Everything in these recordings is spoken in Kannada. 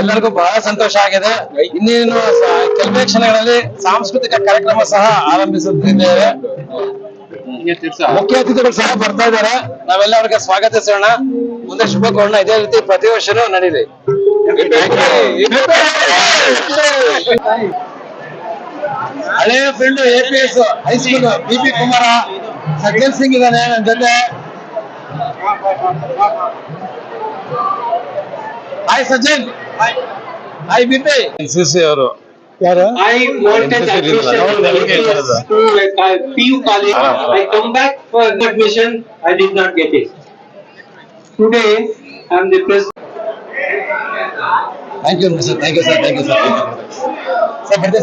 ಎಲ್ಲರಿಗೂ ಬಹಳ ಸಂತೋಷ ಆಗಿದೆ. ಇನ್ನೇನು ಕೆಲವೇ ಕ್ಷಣಗಳಲ್ಲಿ ಸಾಂಸ್ಕೃತಿಕ ಕಾರ್ಯಕ್ರಮ ಸಹ ಆರಂಭಿಸುತ್ತಿದ್ದೇವೆ. ಮುಖ್ಯ ಅತಿಥಿಗಳು ಸಹ ಬರ್ತಾ ಇದ್ದಾರೆ. ನಾವೆಲ್ಲ ಅವ್ರಿಗೆ ಸ್ವಾಗತಿಸೋಣ, ಮುಂದೆ ಶುಭ ಕೋರೋಣ. ಇದೇ ರೀತಿ ಪ್ರತಿ ವರ್ಷನೂ ನಡೀಲಿ. ಹಳೆಯ friend APS high school BP Kumara, Sajjan Singh ಇದ್ದಾನೆ ನನ್ನ ಜೊತೆ. Hi Sajjan. Hi BP. NCC ಅವರು ಯಾರು? I wanted admission to PU college. I come back for admission. I did not get it. Today I am the president. Thank you sir. Thank you sir. Thank you sir. Sir, birthday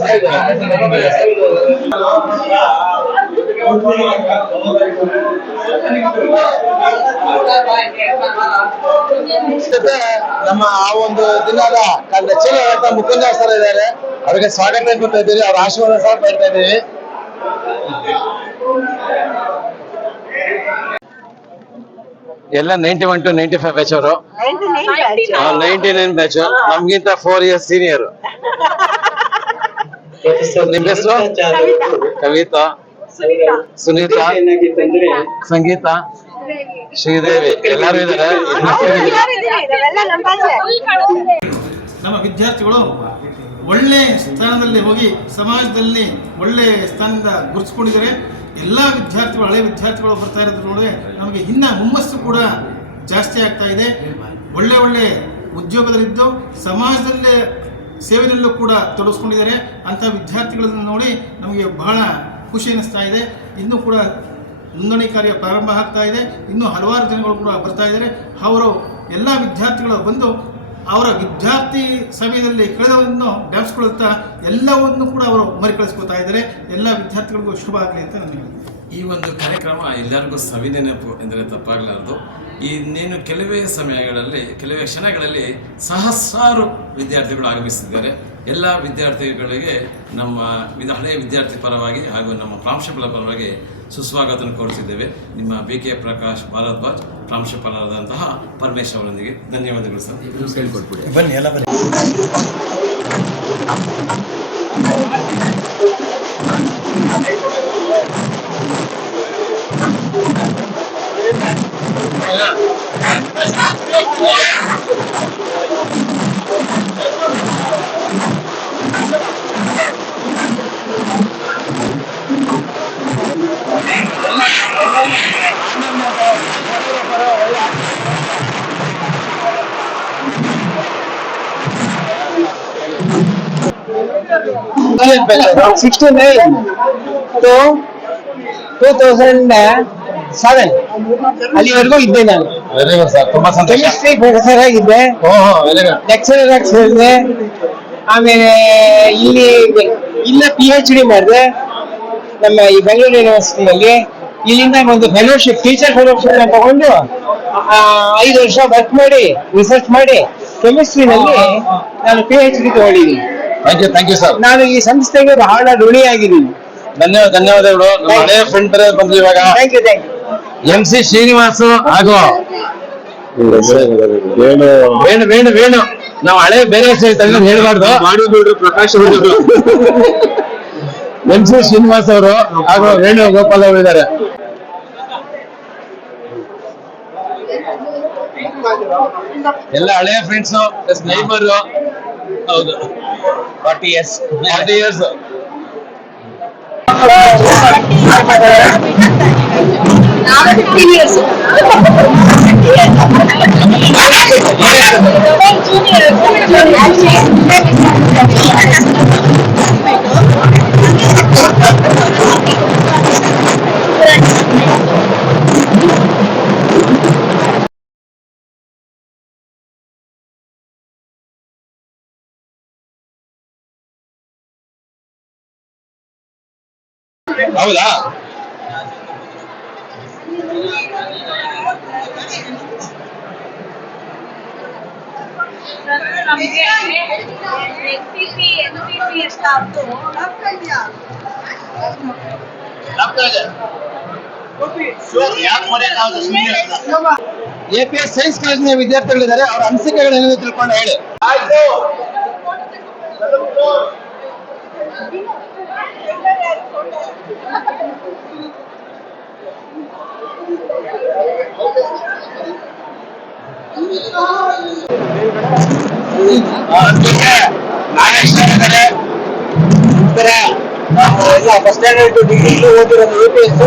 ನಮ್ಮ ಆ ಒಂದು ದಿನದ ರಚನೆ ಮುಕುಂದ ಸರ್ ಇದ್ದಾರೆ. ಅವರಿಗೆ ಸ್ವಾಗತ ಕೊಡ್ತಾ ಇದ್ದೀವಿ, ಅವ್ರ ಆಶೀರ್ವಾದ ಸಹ ಪಡ್ತಾ ಇದ್ದೀವಿ. ಎಲ್ಲ 91 to 95 ಬ್ಯಾಚ್ ಅವರು. 99 ಬ್ಯಾಚ್, ನಮ್ಗಿಂತ 4 years ಸೀನಿಯರ್. ನಿಮ್ಮ ಹೆಸರು? ಕವಿತಾ, ಸುನೀತಾ, ಸಂಗೀತಾ, ಶ್ರೀದೇವಿ, ಎಲ್ಲರೂ ಇದ್ದಾರೆ. ನಮ್ಮ ವಿದ್ಯಾರ್ಥಿಗಳು ಒಳ್ಳೆ ಸ್ಥಾನದಲ್ಲಿ ಹೋಗಿ ಸಮಾಜದಲ್ಲಿ ಒಳ್ಳೆ ಸ್ಥಾನದಿಂದ ಗುರುತಿಸ್ಕೊಂಡಿದ್ದಾರೆ. ಎಲ್ಲ ವಿದ್ಯಾರ್ಥಿಗಳು, ಹಳೆ ವಿದ್ಯಾರ್ಥಿಗಳು ಬರ್ತಾ ಇರೋದು ನೋಡಿದ್ರೆ ನಮಗೆ ಇನ್ನ ಹುಮ್ಮಸ್ಸು ಕೂಡ ಜಾಸ್ತಿ ಆಗ್ತಾ ಇದೆ. ಒಳ್ಳೆ ಒಳ್ಳೆ ಉದ್ಯೋಗದಲ್ಲಿದ್ದು ಸಮಾಜದಲ್ಲೇ ಸೇವೆಯಲ್ಲೂ ಕೂಡ ತೊಡಗಿಸ್ಕೊಂಡಿದ್ದಾರೆ. ಅಂಥ ವಿದ್ಯಾರ್ಥಿಗಳನ್ನು ನೋಡಿ ನಮಗೆ ಬಹಳ ಖುಷಿ ಅನ್ನಿಸ್ತಾ ಇದೆ. ಇನ್ನೂ ಕೂಡ ನೋಂದಣಿ ಕಾರ್ಯ ಪ್ರಾರಂಭ ಆಗ್ತಾ ಇದೆ. ಇನ್ನೂ ಹಲವಾರು ಜನಗಳು ಕೂಡ ಬರ್ತಾ ಇದ್ದಾರೆ. ಅವರು ಎಲ್ಲ ವಿದ್ಯಾರ್ಥಿಗಳು ಬಂದು ಅವರ ವಿದ್ಯಾರ್ಥಿ ಸಮಯದಲ್ಲಿ ಕಳೆದವನ್ನು ಡ್ಯಾನ್ಸ್ಕೊಳ್ತಾ ಎಲ್ಲವನ್ನು ಕೂಡ ಅವರು ಮರುಕಳಿಸ್ಕೊತಾ ಇದ್ದಾರೆ. ಎಲ್ಲ ವಿದ್ಯಾರ್ಥಿಗಳಿಗೂ ಶುಭ ಆಗಲಿ ಅಂತ ನಾನು ಹೇಳ್ತೀನಿ. ಈ ಒಂದು ಕಾರ್ಯಕ್ರಮ ಎಲ್ಲರಿಗೂ ಸವಿನೆನಪು ಎಂದರೆ ತಪ್ಪಾಗಲಾರದು. ಇನ್ನೇನು ಕೆಲವೇ ಸಮಯಗಳಲ್ಲಿ, ಕೆಲವೇ ಕ್ಷಣಗಳಲ್ಲಿ ಸಹಸ್ರಾರು ವಿದ್ಯಾರ್ಥಿಗಳು ಆಗಮಿಸಿದ್ದಾರೆ. ಎಲ್ಲ ವಿದ್ಯಾರ್ಥಿಗಳಿಗೆ ನಮ್ಮ ಹಳೆಯ ವಿದ್ಯಾರ್ಥಿ ಪರವಾಗಿ ಹಾಗೂ ನಮ್ಮ ಪ್ರಾಂಶುಪಾಲ ಪರವಾಗಿ ಸುಸ್ವಾಗತವನ್ನು ಕೋರಿಸಿದ್ದೇವೆ. ನಿಮ್ಮ BK ಪ್ರಕಾಶ್ ಭಾರದ್ವಾಜ್, ಪ್ರಾಂಶುಪಾಲರಾದಂತಹ ಪರಮೇಶ್ ಅವರೊಂದಿಗೆ. ಧನ್ಯವಾದಗಳು ಸರ್. ಹೇಳ್ಕೊಟ್ಬಿಡಿ. ಬನ್ನಿ ಎಲ್ಲ ಬನ್ನಿ. ಅಲ್ಲಿವರೆಗೂ ಇದ್ದೆ ನಾನು. ಕೆಮಿಸ್ಟ್ರಿ ಪ್ರೊಫೆಸರ್ ಆಗಿದ್ದೆ, ಲೆಕ್ಚರರ್ ಆಗಿ ಸೇರಿದೆ. ಆಮೇಲೆ ಇಲ್ಲ PhD ಮಾಡಿದೆ ನಮ್ಮ ಈ ಬೆಂಗಳೂರು ಯೂನಿವರ್ಸಿಟಿಯಲ್ಲಿ. ಇಲ್ಲಿಂದ ಒಂದು ಫೆಲೋಶಿಪ್, ಟೀಚರ್ ಫೆಲೋಶಿಪ್ ತಗೊಂಡು 5 ವರ್ಷ ವರ್ಕ್ ಮಾಡಿ ರಿಸರ್ಚ್ ಮಾಡಿ ಕೆಮಿಸ್ಟ್ರಿನಲ್ಲಿ ನಾನು PhD ತಗೊಂಡಿದ್ದೀನಿ. Thank you sir. ನಾನು ಈ ಸಂಸ್ಥೆಗೆ ಬಹಳ ಋಣಿಯಾಗಿದ್ದೀನಿ. ಧನ್ಯವಾದಗಳು. ನಮ್ಮ ಹಳೆಯ ಫ್ರೆಂಡ್ ಬಂದ್ರು ಇವಾಗ. Thank you. MC ಶ್ರೀನಿವಾಸ್ ಹಾಗೂ ವೇಣು ನಾವು ಹಳೆ ಬೇರೆ ಹೇಳ್ಬಾರ್ದು. ಪ್ರಕಾಶ್ MC ಶ್ರೀನಿವಾಸ್ ಅವರು ಹಾಗೂ ವೇಣು ಗೋಪಾಲ್ ಅವರು ಇದ್ದಾರೆ. ಎಲ್ಲ ಹಳೆಯ ಫ್ರೆಂಡ್ಸ್, ನೈಬರ್. ಹೌದು, 40 years. ಹೌದಾ? ನಮಗೆ NPP ಎಷ್ಟಾಗ್ತು ಯಾಕೆ APS ಸೈನ್ಸ್ ಕಾಲೇಜಿನ ವಿದ್ಯಾರ್ಥಿಗಳಿದ್ದಾರೆ, ಅವರ ಅನಿಸಿಕೆಗಳೇನಿದೆ ತಿಳ್ಕೊಂಡು ಹೇಳಿ. ಆಯ್ತು. ಫಸ್ಟ್ ಸ್ಟ್ಯಾಂಡರ್ಡ್ ಟು ಡಿಗ್ರಿ ಓದಿರೋದು APS.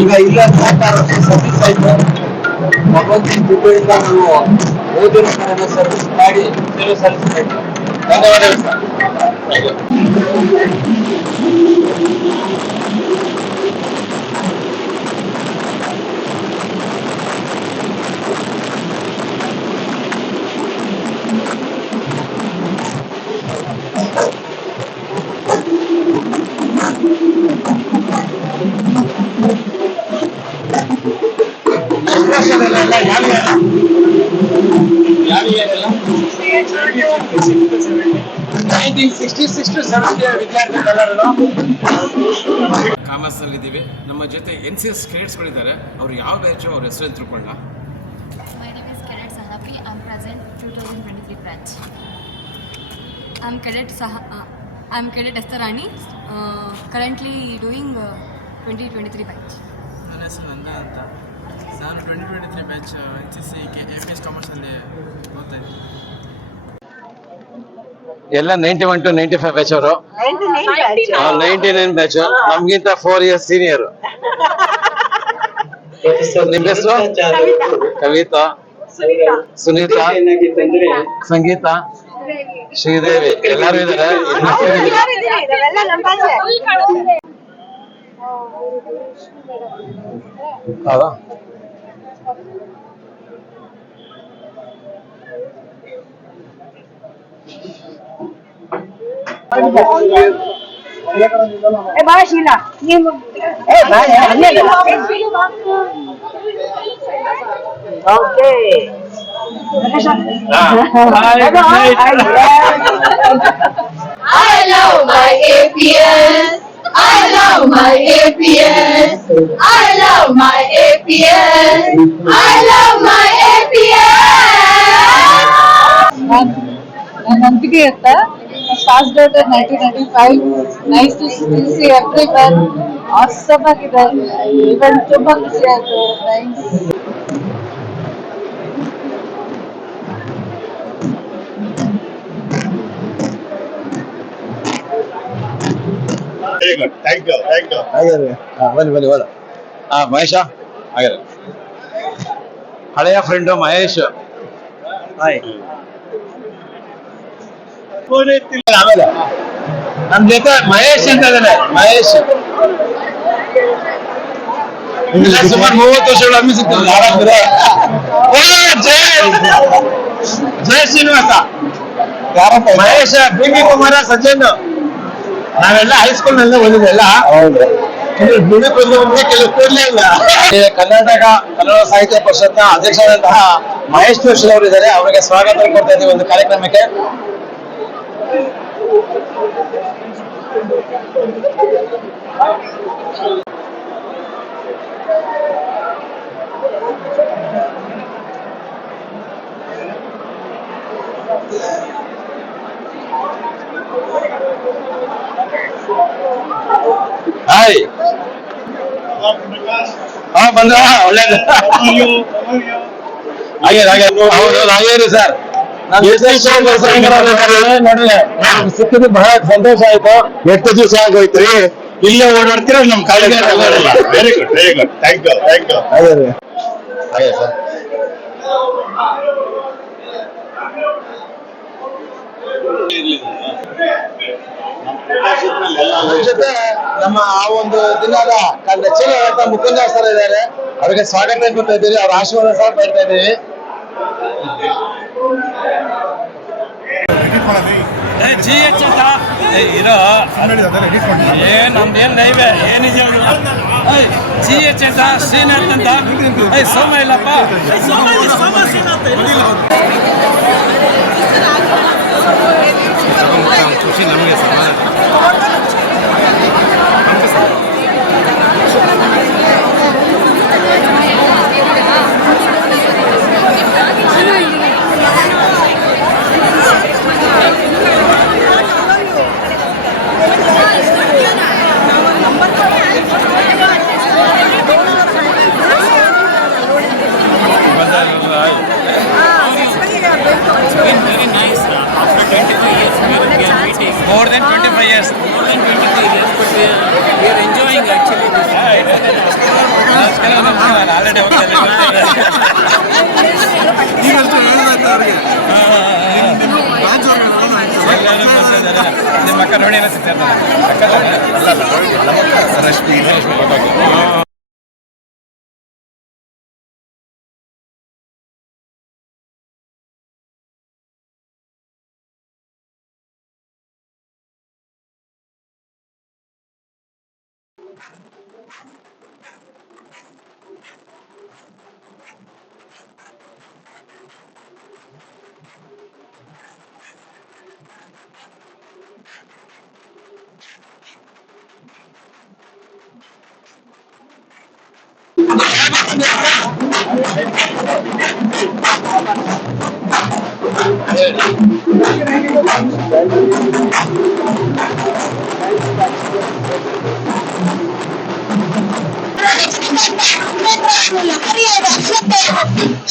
ಈಗ ಇಲ್ಲ ಸರ್ವಿಸ್ ಆಯ್ತು. ಭಗವಂತನ ಕೃಪೆಯಿಂದ ನಾವು ಓದಿರೋ ಸರ್ವಿಸ್ ಮಾಡಿ ಸೇವೆ ಸಲ್ಲಿಸಬೇಕು. ಧನ್ಯವಾದಗಳು ಸರ್. ಯಾವ ಇಯರ್ ಎಲ್ಲ 1966 to 70 ವಿದ್ಯಾರ್ಥಿಗಳೆಲ್ಲರೂ ಕಾಮರ್ಸ್ ಅಲ್ಲಿ ಇದ್ದೀವಿ. ನಮ್ಮ ಜೊತೆ NCS ಕ್ಯಾಡೆಟ್ಸ್ಗಳಿದ್ದಾರೆ. ಅವ್ರು ಯಾವ ಬ್ಯಾಚು, ಅವ್ರ ಹೆಸರು ತಿಳ್ಕೊಳ್ಳ. My name is Cadet Sahabi. I'm present 2023 batch. I'm Cadet Estarani. Currently doing 2023 batch. ನನ್ನ ಹೆಸರು ನಂದ ಅಂತ. ನಾನು 2023 ಬ್ಯಾಚ್ NCC APS ಕಾಮರ್ಸಲ್ಲಿ ಓದ್ತಾ ಇದ್ದೀನಿ. ಎಲ್ಲ 91 to 95 ಬ್ಯಾಚ್ ಅವರು. 99 ಬ್ಯಾಚ್. ನಮ್ಗಿಂತ 4 years ಸೀನಿಯರ್. ನಿಮ್ಮ ಹೆಸರು? ಕವಿತಾ, ಸುನೀತಾ, ಸಂಗೀತ, ಶ್ರೀದೇವಿ, ಎಲ್ಲರೂ ಇದ್ದಾರೆ. ಹೌದಾ? ಭಾಷಿಲ್ಲ ನೀವು okay I love my APS. I love my APS. I love my APS. I love my APS. ನಂಬಿಕೆ ಅಂತ passed out 1995. Nice to see everyone. Awesome ಆಗಿದೆ ಈವೆಂಟ್, ತುಂಬಾ ಖುಷಿ ಆಯ್ತು. Thanks. Very good. Thank you. Thank you. ಬನ್ನಿ ಹೋದ. ಮಹೇಶ ಹಾಗಾದ್ರೆ ಹಳೆಯ ಫ್ರೆಂಡು ಮಹೇಶ್. ಆಮೇಲೆ ನಮ್ ಜೊತೆ ಮಹೇಶ್ ಅಂತ ಇದ್ದಾನೆ. ಮಹೇಶ್ ಸುಮಾರು 30 ವರ್ಷಗಳು ಅಮ್ಮಿ ಸಿಗ್ತದೆ. ಜಯ ಶ್ರೀನಿವಾಸ, ಮಹೇಶ, BB ಕುಮಾರ, ಸಜ್ಜನ್. ನಾವೆಲ್ಲ ಹೈಸ್ಕೂಲ್ ನಲ್ಲೇ ಓದಿದ್ದೆಲ್ಲ. ಕೆಲವು ಕೂಡಲೇ ಇಲ್ಲ. ಕರ್ನಾಟಕ ಕನ್ನಡ ಸಾಹಿತ್ಯ ಪರಿಷತ್ನ ಅಧ್ಯಕ್ಷರಾದಂತಹ ಮಹೇಶ್ ಜೋಶಿ ಅವರು ಇದ್ದಾರೆ. ಅವರಿಗೆ ಸ್ವಾಗತ ಕೊಡ್ತಾ ಇದ್ದೀವಿ ಒಂದು ಕಾರ್ಯಕ್ರಮಕ್ಕೆ. ಹಾಯ್. ಬಂದ್ರ ಒಳ್ಳೇದು. ಹಾಗೆ ಸರ್, ಸಿಕ್ಕಿದ್ದು ಬಹಳ ಸಂತೋಷ ಆಯ್ತು. ಎಷ್ಟು ದಿವಸ ಆಗೋಯ್ತ್ರಿ ಇಲ್ಲೇ ಓಡಾಡ್ತೀರ ನಮ್ college. Very good. Very good. Thank you. Thank you. ಹಾಗೆ ಸರ್. ನಮ್ಮ ಜೊತೆ ನಮ್ಮ ಆ ಒಂದು ದಿನದ ರಚನೆ ಮುಕುಂದ ಸರ್ ಇದ್ದಾರೆ. ಅವರಿಗೆ ಸ್ವಾಗತ ಕೊಡ್ತಾ ಇದ್ದೀವಿ. ಅವ್ರ ಆಶೀರ್ವಾದ ಸಹ ಪಡ್ತಾ ಇದ್ದೀವಿ. ನಮ್ದೇನ್ ನೈವೇ ಏನಿದೆ GH ಅಂತ ಶ್ರೀನಾಥ್ ಅಂತ ಸೋಮ ಇಲ್ಲಪ್ಪ. ಖುಷಿ ನಮಗೆ ಸಮಾಧಾನ. years. More than 25 years, but we are enjoying actually this. ಈಗಷ್ಟು ಹೇಳ್ಬೇಕು ಅವ್ರಿಗೆ ನಿಮ್ಮ ಅಕ್ಕ ನೋಡಿ ಏನೋ ಸಿಗ್ತಾ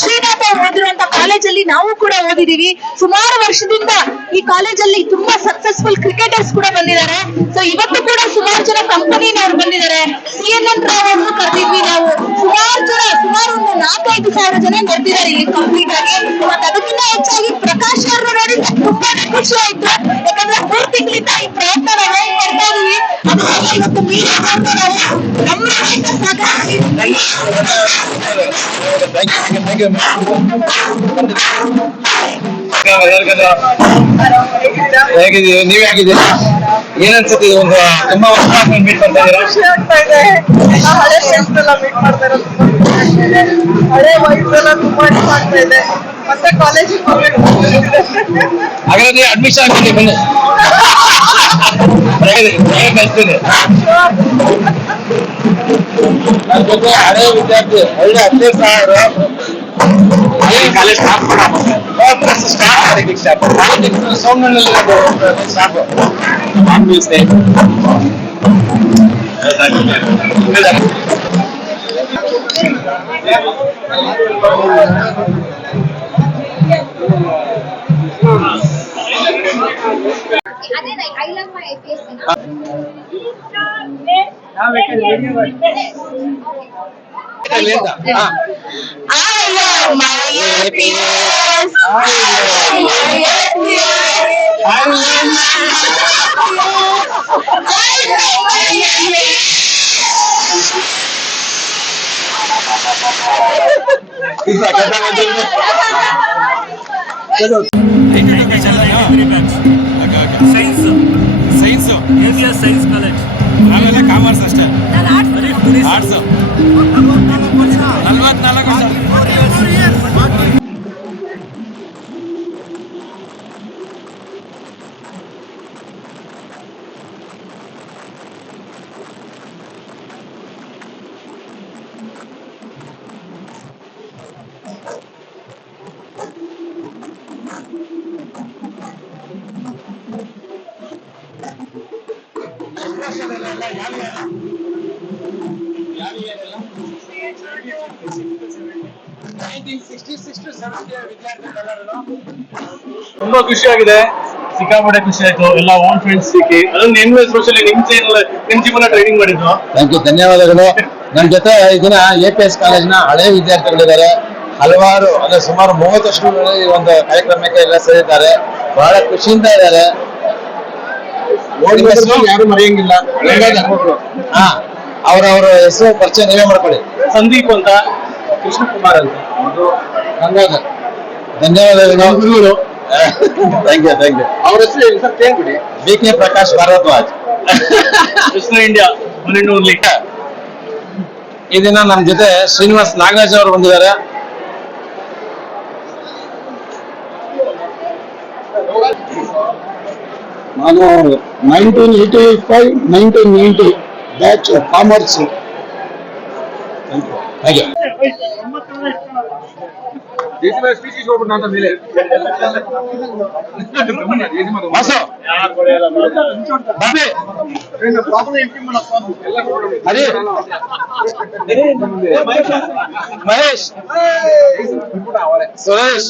ಶ್ರೀನಾಥ ಓದಿರುವಂತ ಕಾಲೇಜಲ್ಲಿ ನಾವು ಕೂಡ ಓದಿದೀವಿ. ಸುಮಾರು ವರ್ಷದಿಂದ ಈ ಕಾಲೇಜಲ್ಲಿ ತುಂಬಾ ಸಕ್ಸಸ್ಫುಲ್ ಕ್ರಿಕೆಟರ್ಸ್ ಕೂಡ ಬಂದಿದ್ದಾರೆ. ಸೊ ಇವತ್ತು ಕೂಡ ಸುಮಾರು ಜನ ಕಂಪನಿನವ್ರು ಬಂದಿದ್ದಾರೆ. CNN ರಾವ್ ಅವ್ರನ್ನು ಕರೆದಿದ್ವಿ ನಾವು. ಸುಮಾರು ಒಂದು 4-5 ಸಾವಿರ ಜನ ಬರ್ತಿದ್ದಾರೆ ಇಲ್ಲಿ ಕಂಪ್ಲೀಟ್ ಆಗಿ. ಮತ್ತೆ ಅದಕ್ಕಿಂತ ಹೆಚ್ಚಾಗಿ ಪ್ರಕಾಶ್ ಅವ್ರನ್ನ ನೋಡಿ ತುಂಬಾನೇ ಖುಷಿ ಆಯ್ತು. ಯಾಕಂದ್ರೆ 3 ತಿಂಗಳಿಂದ ಈ ಪ್ರಯತ್ನ ನಾವು ಮಾಡ್ತಾ ಇದೀವಿ. ಅದಕ್ಕೆ ಇವತ್ತು ಮೀಡಿಯಾ ನಮ್ಮ ಹೇಗಿದ್ದೀವಿ, ನೀವ್ ಹೇಗಿದ್ದೀರಾ? ಏನನ್ಸುತ್ತೆ ಒಂದು ತುಂಬಾ ವರ್ಷ ಮೀಟ್ ಮಾಡ್ತಾ ಇದ್ದೀರಾ? ಖುಷಿ ಆಗ್ತಾ ಇದೆ. ಹಳೆ ಫ್ರೆಂಡ್ಸ್ ಎಲ್ಲ ಮೀಟ್ ಮಾಡ್ತಾ ಇರೋದು ತುಂಬಾ ಖುಷಿ ಆಗ್ತಿದೆ. ಹಳೆ ವೈಬ್ಸ್ ಎಲ್ಲ ತುಂಬಾ ಇಷ್ಟ ಆಗ್ತಾ ಇದೆ. ಮತ್ತೆ ಕಾಲೇಜಿಗೆ ಹೋಗ್ಬೇಕು. ಹಾಗಾದ್ರೆ ಅಡ್ಮಿಷನ್ ಆಗ್ತಿದೆ ಬನ್ನಿ. ಕಳಿಸ್ತೀನಿ. ನನ್ನ ಜೊತೆ ಹಳೆ ವಿದ್ಯಾರ್ಥಿ ಒಳ್ಳೆ 15 ಸಾವಿರ ಕಾಲೇಜ್ ಸ್ಟಾಫ್ ಸೋಮನಲ್ಲಿ staff I love my APS. I love my APS. I science science college. ನಾವೆಲ್ಲ ಕಾಮರ್ಸ್ ಅಷ್ಟೇ. ಆರ್ಟ್ಸ್ 44 ವರ್ಷ. ತುಂಬಾ ಖುಷಿ ಆಗಿದೆ, ಸಿಕ್ಕಾಪಟ್ಟೆ ಖುಷಿ ಆಯ್ತು. ಎಲ್ಲ ಓಲ್ಡ್ ಫ್ರೆಂಡ್ಸ್ ಸಿಕ್ಕಿ, ಅದನ್ನ ನಿಮ್ ಎಸ್ಪೆಷಲಿ ನಿಮ್ ಜೀವನ ಟ್ರೈನಿಂಗ್ ಮಾಡಿದ್ದು. ಥ್ಯಾಂಕ್ ಯು, ಧನ್ಯವಾದಗಳು. ನನ್ನ ಜೊತೆ ಈ ದಿನ APS ಕಾಲೇಜಿನ ಹಳೆ ವಿದ್ಯಾರ್ಥಿಗಳಿದ್ದಾರೆ. ಹಲವಾರು ಅಂದ್ರೆ ಸುಮಾರು 30 ವರ್ಷಗಳಲ್ಲಿ ಈ ಒಂದು ಕಾರ್ಯಕ್ರಮಕ್ಕೆ ಎಲ್ಲ ಸೇರಿದ್ದಾರೆ. ಬಹಳ ಖುಷಿಯಿಂದ ಇದ್ದಾರೆ. ಯಾರು ಮರೆಯಂಗಿಲ್ಲ. ಹಾ, ಅವರವರ ಹೆಸರು ಪರಿಚಯ ನೀವೇ ಮಾಡ್ಕೊಳ್ಳಿ. ಸಂದೀಪ್ ಅಂತ, ಕೃಷ್ಣ ಕುಮಾರ್ ಅಂತ, ಗಂಗಾಧರ್. ಧನ್ಯವಾದಗಳು. Thank you. ಅವ್ರ ಹೆಸರು ಸರ್ ಕೇಳ್ಬಿಡಿ. BK Prakash Bharadwaj. Krishna India only. ಈ ದಿನ ನಮ್ಮ ಜೊತೆ ಶ್ರೀನಿವಾಸ್ ನಾಗರಾಜ್ ಅವರು ಬಂದಿದ್ದಾರೆ. ನಾನು 1985-1990 batch commerce. Thank you. Vasu, Bobby, Hari, Mahesh, Suresh,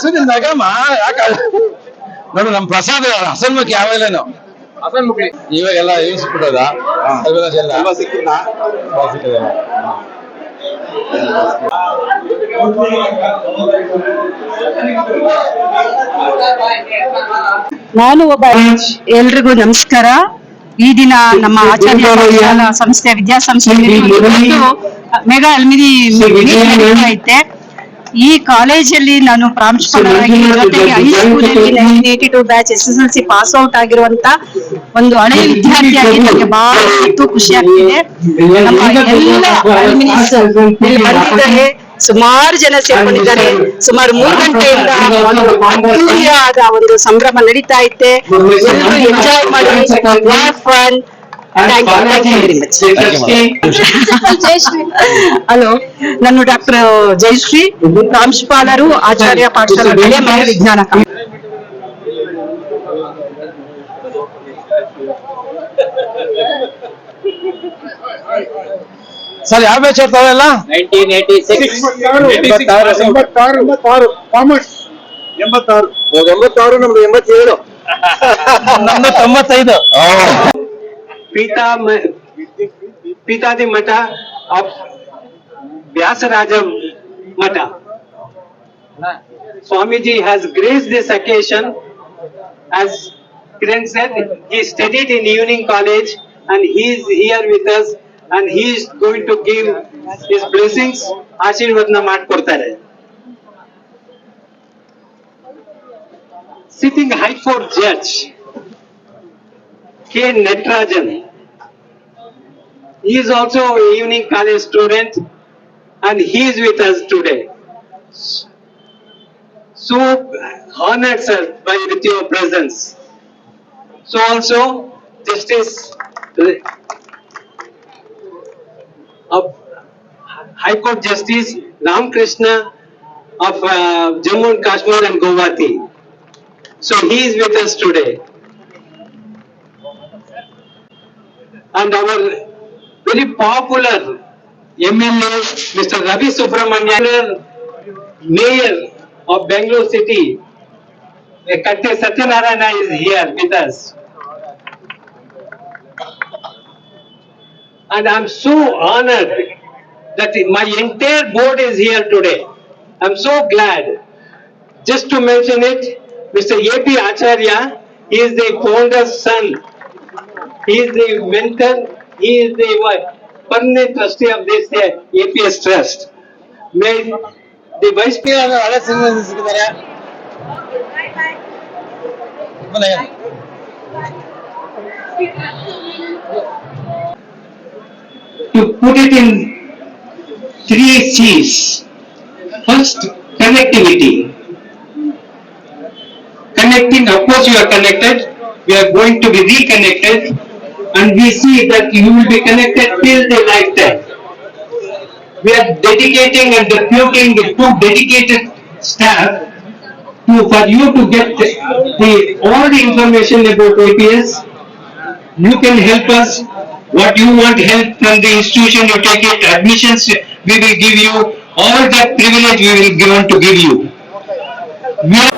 Sunil Nagamma ಯಾಕ ನೋಡು ನಮ್ ಪ್ರಸಾದ್ ಹಸನ್ಮುಖಿ ಯಾವಾಗಲೇನು ಹಸನ್ಮುಖಿ ಇವಾಗೆಲ್ಲ ಇಳಿಸ್ಬಿಟ್ಟದ ಎಲ್ಲ ಸಿಕ್ಕಿಲ್ಲ ನಾನು ಒಬ್ಬ ಎಲ್ರಿಗೂ ನಮಸ್ಕಾರ. ಈ ದಿನ ನಮ್ಮ ಆಚಾರ್ಯ ಪಾಠಶಾಲಾ ಸಂಸ್ಥೆ ವಿದ್ಯಾಸಂಸ್ಥೆಯಲ್ಲಿ ಮೆಗಾ ಅಲ್ಮಿನಿ ಐತೆ. ಈ ಕಾಲೇಜಲ್ಲಿ ನಾನು ಪ್ರಾಂಶುಪಾಲರಾಗಿ ಜೊತೆಗೆ ಹೈಸ್ಕೂಲಲ್ಲಿ 1982 ಬ್ಯಾಚ್ SSLC ಪಾಸ್ ಔಟ್ ಆಗಿರುವಂತ ಒಂದು ಹಳೆಯ ವಿದ್ಯಾರ್ಥಿಯಾಗಿ ನನಗೆ ಬಹಳ ಖುಷಿ ಆಗ್ತಿದೆ. ನಮ್ಮ ಎಲ್ಲ ಅಲ್ಮಿನಿಸ್ ಇಲ್ಲಿ ಬಂದಿದ್ದಾರೆ, ಸುಮಾರು ಜನ ಸೇರ್ಕೊಂಡಿದ್ದಾರೆ. ಸುಮಾರು 3 ಗಂಟೆಯಿಂದ ಅದ್ದೂರಿಯಾದ ಒಂದು ಸಂಭ್ರಮ ನಡೀತಾ ಐತೆ. ಎಲ್ಲರೂ ಎಂಜಾಯ್ ಮಾಡಿ, ಫನ್. ಹಲೋ, ನಾನು ಡಾಕ್ಟರ್ ಜಯಶ್ರೀ, ಪ್ರಾಂಶುಪಾಲರು, ಆಚಾರ್ಯ ಪಾಠಶಾಲಾ ಬೆಳೆ ಮರ ವಿಜ್ಞಾನ. ಸರ್ ಯಾವ ಬ್ಯಾಚ್ ಇರ್ತಾವೆಲ್ಲ? 1986 ಕಾಮರ್ಸ್ 86 ನಮ್ದು 87 ನಮ್ದು 95. ಪೀತಾದಿ ಮಠ of Vyasaraja Math. Swamiji has graced this occasion. As Kiran said, he studied in Evening College and he is here with us and he is going to give his blessings. ಆಶೀರ್ವಾದನ ಮಾಡ್ಕೊಡ್ತಾರೆ. Sitting High Court Judge K. Natarajan. He is also an Evening College student and he is with us today. So honored, sir, with your presence. So also Justice of High Court Justice Ram Krishna of Jammu and Kashmir and Guwahati. So he is with us today. And our very popular MLA, Mr. Ravi Subramanian, Mayor of Bangalore City, Katte Satyanarayana is here with us. And I'm so honored that my entire board is here today. I'm so glad. Just to mention it, Mr. A.P. Acharya, he is the founder's son. He is the mentor. He is the permanent trustee of this APS Trust. May the Vice President ಹಳೆ ಸಿಕ್ಕಿದ್ದಾರೆ. To put it in 3 C's. First, connectivity. Connecting, of course you are connected. We are going to be reconnected. And we see that you will be connected till the lifetime. We are dedicating and deputing 2 dedicated staff for you to get all the information about APS. You can help us. What you want help from the institution, you take it. Admissions, we will give you. All that privilege we will give to give you. We are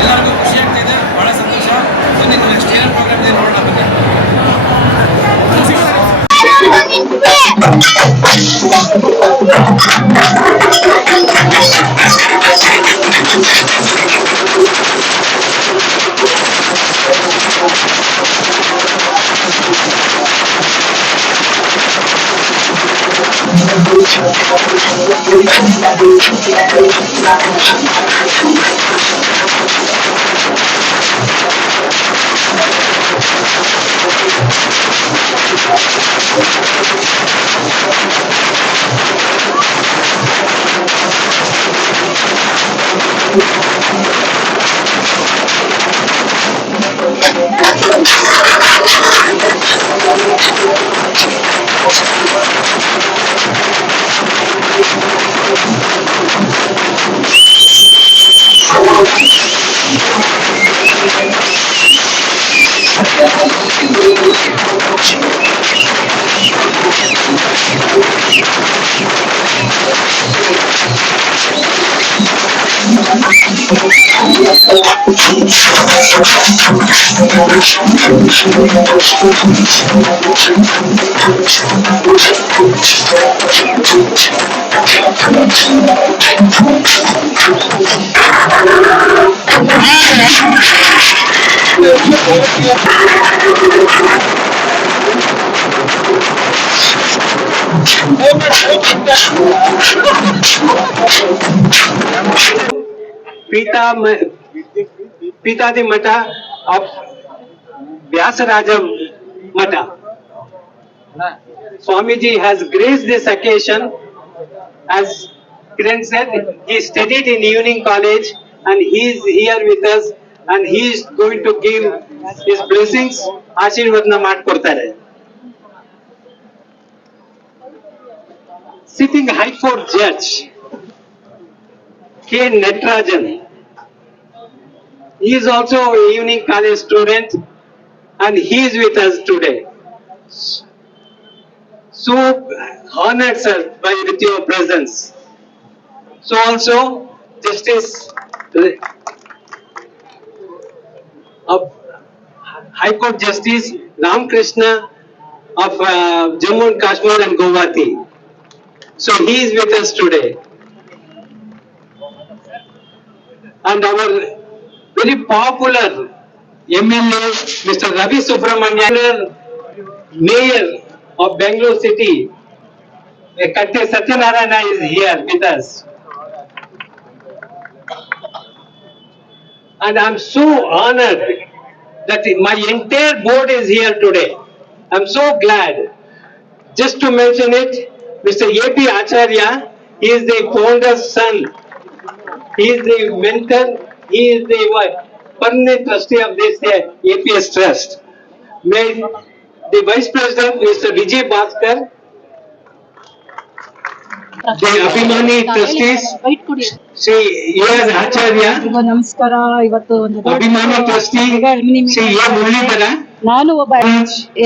ಎಲ್ಲರಿಗೂ ಖುಷಿ ಆಗ್ತಿದೆ, ಬಹಳ ಸಂತೋಷ. ಬನ್ನಿ ನೆಕ್ಸ್ಟ್ ಏನೇನು ಪ್ರೋಗ್ರಾಮ್ ಇದೆ ನೋಡೋಣ ಬನ್ನಿ. Pitadi Mata of Vyasaraja Mata. Swamiji has graced this occasion. As Kiran said, he studied in Evening College and he is here with us and he is going to give his blessings. Ashirvadna Matkortare. Sitting High Court Judge K. Netrajan. He is also a Evening College student and he is with us today. So honored, sir, with your presence. So also Justice of High Court Justice Ram Krishna of Jammu and Kashmir and Guwahati. So he is with us today. And our very popular MLA, Mr. Ravi Subramanian, Mayor of Bangalore City, Katte Satyanarayana is here with us. And I'm so honored that my entire board is here today. I'm so glad. Just to mention it, Mr. A.P. Acharya, he is the founder's son. He is the mentor. He is the permanent trustee of this APS Trust. May the Vice President, Mr. Vijay Bhaskar, the Abhimani trustees, Sri A.R. Acharya, ನಮಸ್ಕಾರ. ಇವತ್ತು ಒಂದು Abhimani trustee, Sri A. Muralidhara. ನಾನು ಒಬ್ಬ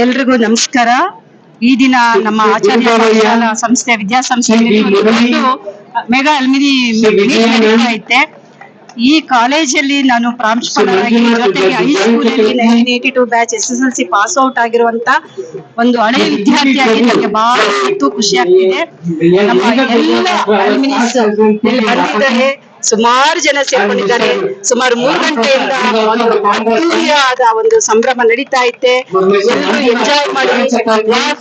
ಎಲ್ರಿಗೂ ನಮಸ್ಕಾರ. ಈ ದಿನ ನಮ್ಮ ಆಚಾರ್ಯ ಪಾಠಶಾಲಾ ಸಂಸ್ಥೆ ವಿದ್ಯಾಸಂಸ್ಥೆಯಲ್ಲಿ ಮೆಗಾ ಅಲ್ಮಿನಿ ನಡೀತಾ ಐತೆ. ಈ ಕಾಲೇಜಲ್ಲಿ ನಾನು ಪ್ರಾಂಶುಪಾಲರಾಗಿ ಜೊತೆಗೆ ಹೈಸ್ಕೂಲಲ್ಲಿ 1982 ಬ್ಯಾಚ್ SSLC ಪಾಸ್ ಔಟ್ ಆಗಿರುವಂತ ಒಂದು ಹಳೆಯ ವಿದ್ಯಾರ್ಥಿಯಾಗಿ ನನಗೆ ಬಹಳ ಖುಷಿ ಆಗ್ತಿದೆ. ನಮ್ಮ ಎಲ್ಲ ಅಲ್ಮಿನಿಸ್ ಬಂದಿದ್ದಾರೆ, ಸುಮಾರು ಜನ ಸೇರ್ಕೊಂಡಿದ್ದಾರೆ. ಸುಮಾರು 3 ಗಂಟೆಯಿಂದ ಒಂದು ಅದ್ದೂರಿಯಾದ ಒಂದು ಸಂಭ್ರಮ ನಡೀತಾ ಐತೆ. ಎಲ್ಲರೂ ಎಂಜಾಯ್ ಮಾಡಿ,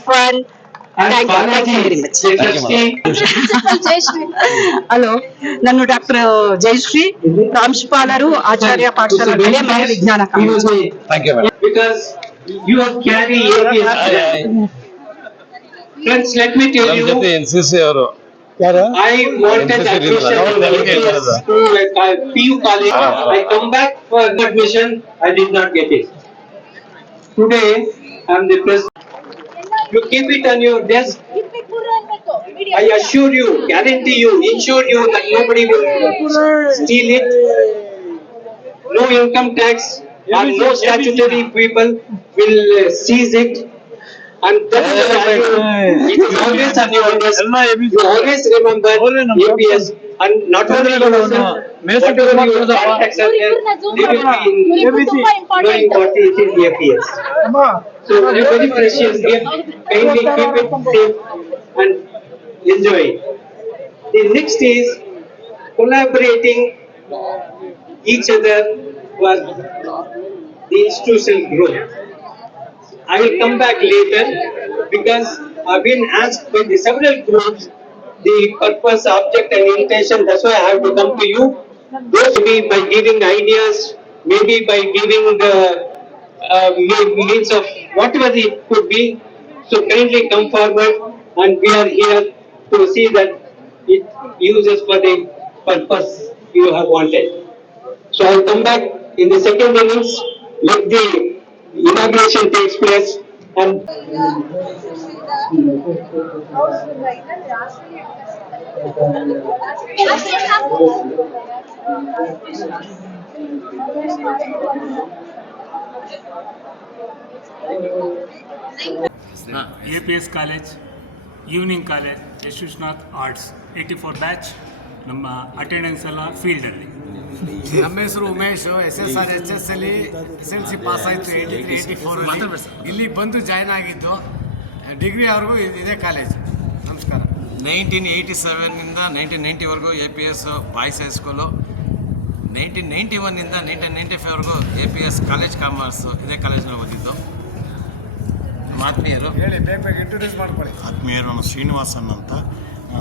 ಫನ್. ಹಲೋ, ನಾನು ಡಾಕ್ಟರ್ ಜಯಶ್ರೀ, ಪ್ರಾಂಶುಪಾಲರು, ಆಚಾರ್ಯ ಪಾಠಶಾಲಾ ಬೆಳೆ ಮನೆ ವಿಜ್ಞಾನ college. Because you have carried APS. Friends, let me tell you, I wanted admission to PU college. I come back for admission, I did not get it. Today, I am the president. You keep it on your desk. I assure you, guarantee you, ensure you that nobody will steal it. No income tax or no statutory people will seize it. And that is the value. It is always on your desk. You always remember APS. And not only yourself, whatever your contacts are there, they will be in knowing what it is APS. So a very precious gift. Kindly keep it safe and enjoy it. The next is collaborating each other for the institutional growth. I will come back later because I've been asked by the several groups the purpose, object and intention. That's why I have to come to you. Maybe by giving ideas, maybe by giving the means of whatever it could be. So kindly come forward and we are here to see that it uses for the purpose you have wanted. So I will come back in the second innings. Let the inauguration takes place and APS college, evening college, S Vishwanath arts 84 batch. ನಮ್ಮ ಅಟೆಂಡೆನ್ಸ್ ಎಲ್ಲ ಫೀಲ್ಡಲ್ಲಿ. ನಮ್ಮ ಹೆಸರು ಉಮೇಶ್, SSRHS ಅಲ್ಲಿ SLC ಪಾಸ್ ಆಯಿತು 84 ಇಲ್ಲಿ ಬಂದು ಜಾಯ್ನ್ ಆಗಿದ್ದು. ಡಿಗ್ರಿ ಅವ್ರಿಗೂ ಇದೇ ಕಾಲೇಜ್. ನಮಸ್ಕಾರ. 1987 1990ವರೆಗೂ APS boys high school, 1991 1995ವರೆಗೂ APS college commerce ಇದೇ ಕಾಲೇಜ್ನಲ್ಲಿ ಓದಿದ್ದು. ಆತ್ಮೀಯರು ಹೇಳಿ, ಬೇಗ ಇಂಟ್ರೊಡ್ಯೂಸ್ ಮಾಡ್ಕೊಳ್ಳಿ. ಆತ್ಮೀಯರು ನಾನು ಶ್ರೀನಿವಾಸನ್ ಅಂತ,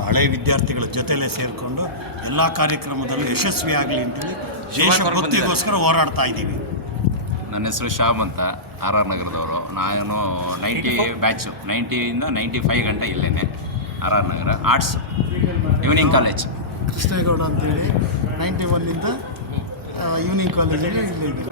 ಹಳೆಯ ವಿದ್ಯಾರ್ಥಿಗಳ ಜೊತೆಲೇ ಸೇರಿಕೊಂಡು ಎಲ್ಲ ಕಾರ್ಯಕ್ರಮದಲ್ಲೂ ಯಶಸ್ವಿಯಾಗಲಿ ಅಂತೇಳಿ ದೇಶಭಕ್ತಿಗೋಸ್ಕರ ಹೋರಾಡ್ತಾ ಇದ್ದೀವಿ. ನನ್ನ ಹೆಸರು ಶ್ಯಾಮ್ ಅಂತ, RR ನಗರದವರು. ನಾನು 90 ಬ್ಯಾಚು, 90ಇಂದ 95 ಗಂಟೆ ಇಲ್ಲೇನೆ, RR Nagar. Arts, evening college. Krishnegowda ಅಂತೇಳಿ 91ನಿಂದ ಈವ್ನಿಂಗ್ ಕಾಲೇಜಲ್ಲಿ ಇಲ್ಲಿ.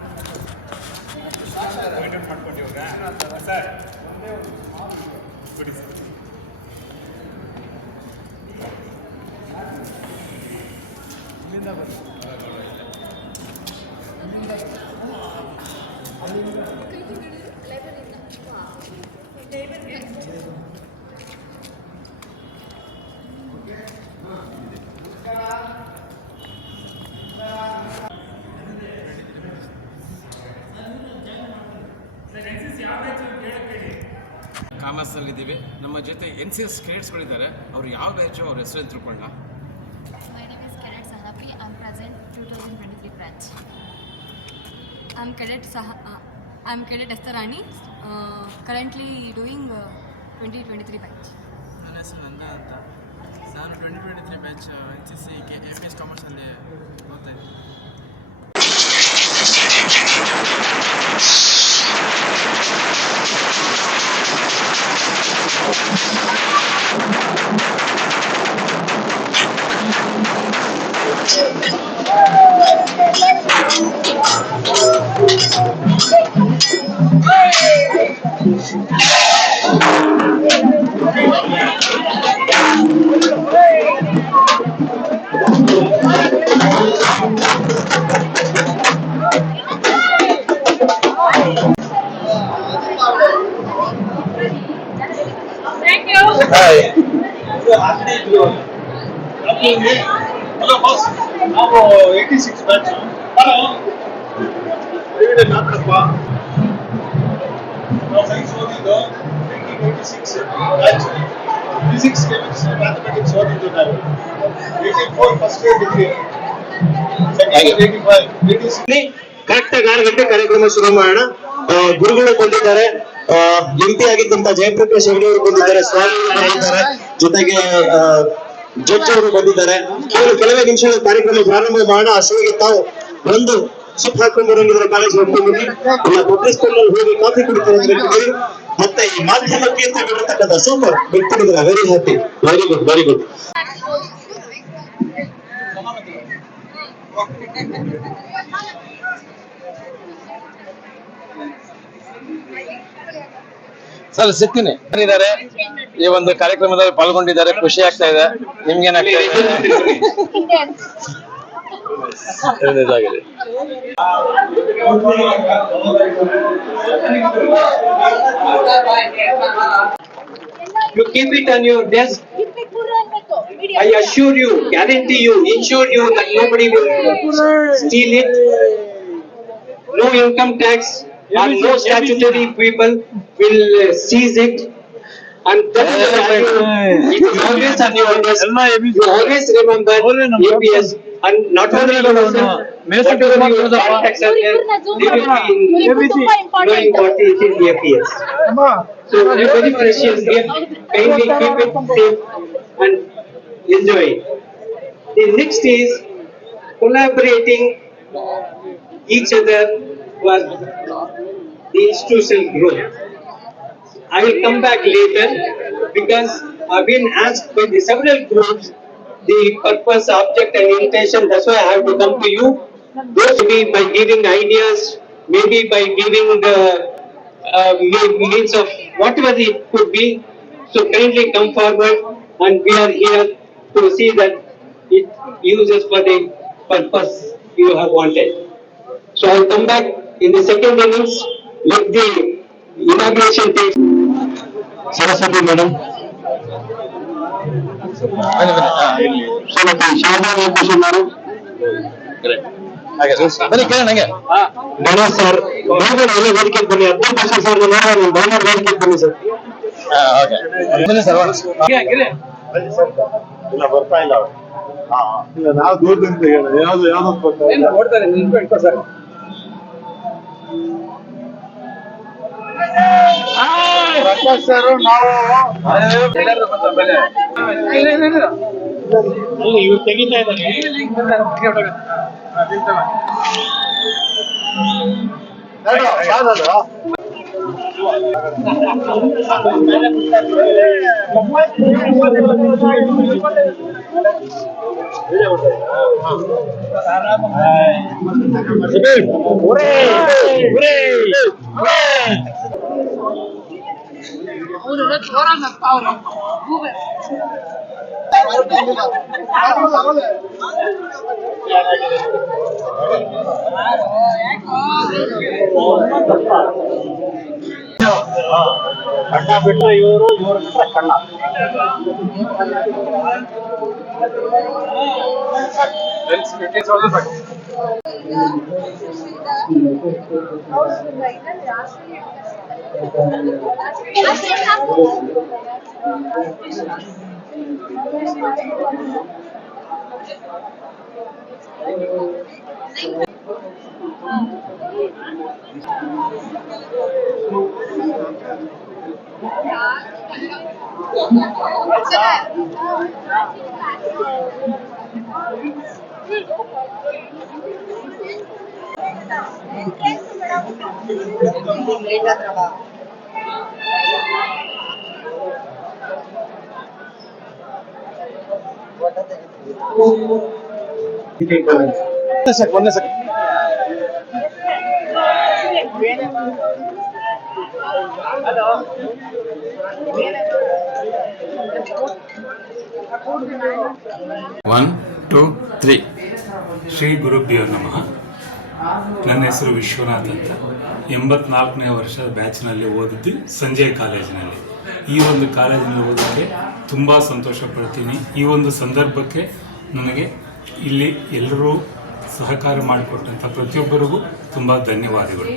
ಕಾಮರ್ಸಲ್ಲಿದ್ದೀವಿ. ನಮ್ಮ ಜೊತೆ NCS ಕೇಡೆಟ್ಸ್ಗಳಿದ್ದಾರೆ. ಅವರು ಯಾವ ಬ್ಯಾಚು, ಅವ್ರ ಹೆಸರು ತಿಳ್ಕೊಳ್ಳ. My name is Cadet Sahabi. I'm present 2023 batch. I'm Cadet Estarani. Currently doing 2023 batch. ನನ್ನ ಹೆಸರು ನಂದ ಅಂತ. ನಾನು 2023 ಬ್ಯಾಚ್ NCC APS ಕಾಮರ್ಸಲ್ಲಿ ಓದ್ತಾ ಇದ್ದೀನಿ. ಹಲೋ ಬಾಸ್, ನಾವು 86 ಬ್ಯಾಚ್. ಹಲೋ ನಾಕಪ್ಪ, ನಾವು ಸೈನ್ಸ್ ಓದಿದ್ದು 1986 ಬ್ಯಾಚ್. ಫಿಸಿಕ್ಸ್, ಕೆಮಿಸ್ಟ್ರಿ, ಮ್ಯಾಥಮೆಟಿಕ್ಸ್ ಓದಿದ್ದು ನಾವು. 84 ಫಸ್ಟ್ ಇಯರ್ ಡಿಗ್ರಿ, ಸೆಕೆಂಡ್ 85 86. ಕರೆಕ್ಟಾಗಿ 6 ಗಂಟೆ ಕಾರ್ಯಕ್ರಮ ಶುರು ಮಾಡೋಣ. ಗುರುಗಳು ಬಂದಿದ್ದಾರೆ, MP ಆಗಿದ್ದಂತ ಜಯಪ್ರಕಾಶ್ ಹೆಗಡೆ ಅವರು ಬಂದಿದ್ದಾರೆ, ಸ್ವಾಮಿಗಳು ಬಂದಿದ್ದಾರೆ, ಜೊತೆಗೆ ಜಡ್ಜ್ ಅವರು ಬಂದಿದ್ದಾರೆ. ಕೆಲವೇ ನಿಮಿಷಗಳ ಕಾರ್ಯಕ್ರಮ ಪ್ರಾರಂಭ ಮಾಡೋಣ. ಅಷ್ಟೊಂದಿಗೆ ತಾವು ಒಂದು ಸುತ್ತ ಹಾಕೊಂಡು ಬರೋಂಗಿದ್ರೆ ಕಾಲೇಜ್ ಹೋಗ್ಕೊಂಡ್ಬನ್ನಿ, ಇಲ್ಲ ಪಬ್ಲಿಕ್ ಸ್ಕೂಲ್ನಲ್ಲಿ ಹೋಗಿ ಕಾಫಿ ಕುಡಿತಾರೆ ಅಂತ ಹೇಳ್ತಿದ್ದೀವಿ. ಮತ್ತೆ ಈ ಮಾಧ್ಯಮಕ್ಕೆ ಅಂತ ಹೇಳಿರ್ತಕ್ಕಂಥ ಸೂಪರ್ ವ್ಯಕ್ತಿಗಳಿದ್ದಾರೆ. Very happy, very good, very good. Sir ಸಿಗ್ತೀನಿ ಇದ್ದಾರೆ, ಈ ಒಂದು ಕಾರ್ಯಕ್ರಮದಲ್ಲಿ ಪಾಲ್ಗೊಂಡಿದ್ದಾರೆ, ಖುಷಿ ಆಗ್ತಾ ಇದೆ. ನಿಮ್ಗೇನಾಗ್ತಾ ಇದೆ? You keep it on your desk. I assure you, guarantee you, ensure you that nobody will steal it. No income tax and no statutory people will seize it. And that is the value. It is always on your desk. You always remember APS, and not only yourself, whatever your contacts are there, they will be knowing what is in APS. So a very precious gift. Kindly keep it safe and enjoy it. The next is collaborating each other for the institutional growth. I will come back later because I've been asked by the several groups the purpose, object and intention. That's why I have to come to you. Maybe by giving ideas, maybe by giving the means of whatever it could be. So kindly come forward, and we are here to see that it uses for the purpose you have wanted. So I'll come back in the second innings with the inauguration team. Saraswati madam. Shrimati Sharada Venkatesh ಅವರು. ಗಣೇಶ್ ಸರ್ ಎಲ್ಲ ವೇದಿಕೆ ಬನ್ನಿ. 10 ವರ್ಷ ಸರ್ ಬ್ಯಾನರ್ ವೇದಿಕೆ ಬನ್ನಿ ಸರ್. ಇಲ್ಲ ಬರ್ತಾ ಇಲ್ಲ ಅವ್ರು. ಇಲ್ಲ ನಾವು ದೂರದಿಂದ ಯಾವ್ದು ಬರ್ತಾ ಸರ್. ಪ್ರಕಾಶ್ ಸರ್ ನಾವು ಇವ್ರು ತೆಗಿತಾ ಇದ್ದಾರೆ. ಯಾವ್ದು ಕಣ್ಣ ಬಿಟ್ಟರೆ ಇವರು ಬಿಟ್ಟರೆ ಕಣ್ಣ. ಒಂದೇ second. One two three. Shri ಗುರುಭ್ಯೋ ನಮಃ. ನನ್ನ ಹೆಸರು ವಿಶ್ವನಾಥ್ ಅಂತ. 84ನೇ ವರ್ಷದ ಬ್ಯಾಚ್ನಲ್ಲಿ ಓದಿದ್ದು ಸಂಜಯ್ ಕಾಲೇಜಿನಲ್ಲಿ. ಈ ಒಂದು ಕಾಲೇಜಿನಲ್ಲಿ ಓದೋಕ್ಕೆ ತುಂಬ ಸಂತೋಷ ಪಡ್ತೀನಿ. ಈ ಒಂದು ಸಂದರ್ಭಕ್ಕೆ ನನಗೆ ಇಲ್ಲಿ ಎಲ್ಲರೂ ಸಹಕಾರ ಮಾಡಿಕೊಟ್ಟಂಥ ಪ್ರತಿಯೊಬ್ಬರಿಗೂ ತುಂಬ ಧನ್ಯವಾದಗಳು.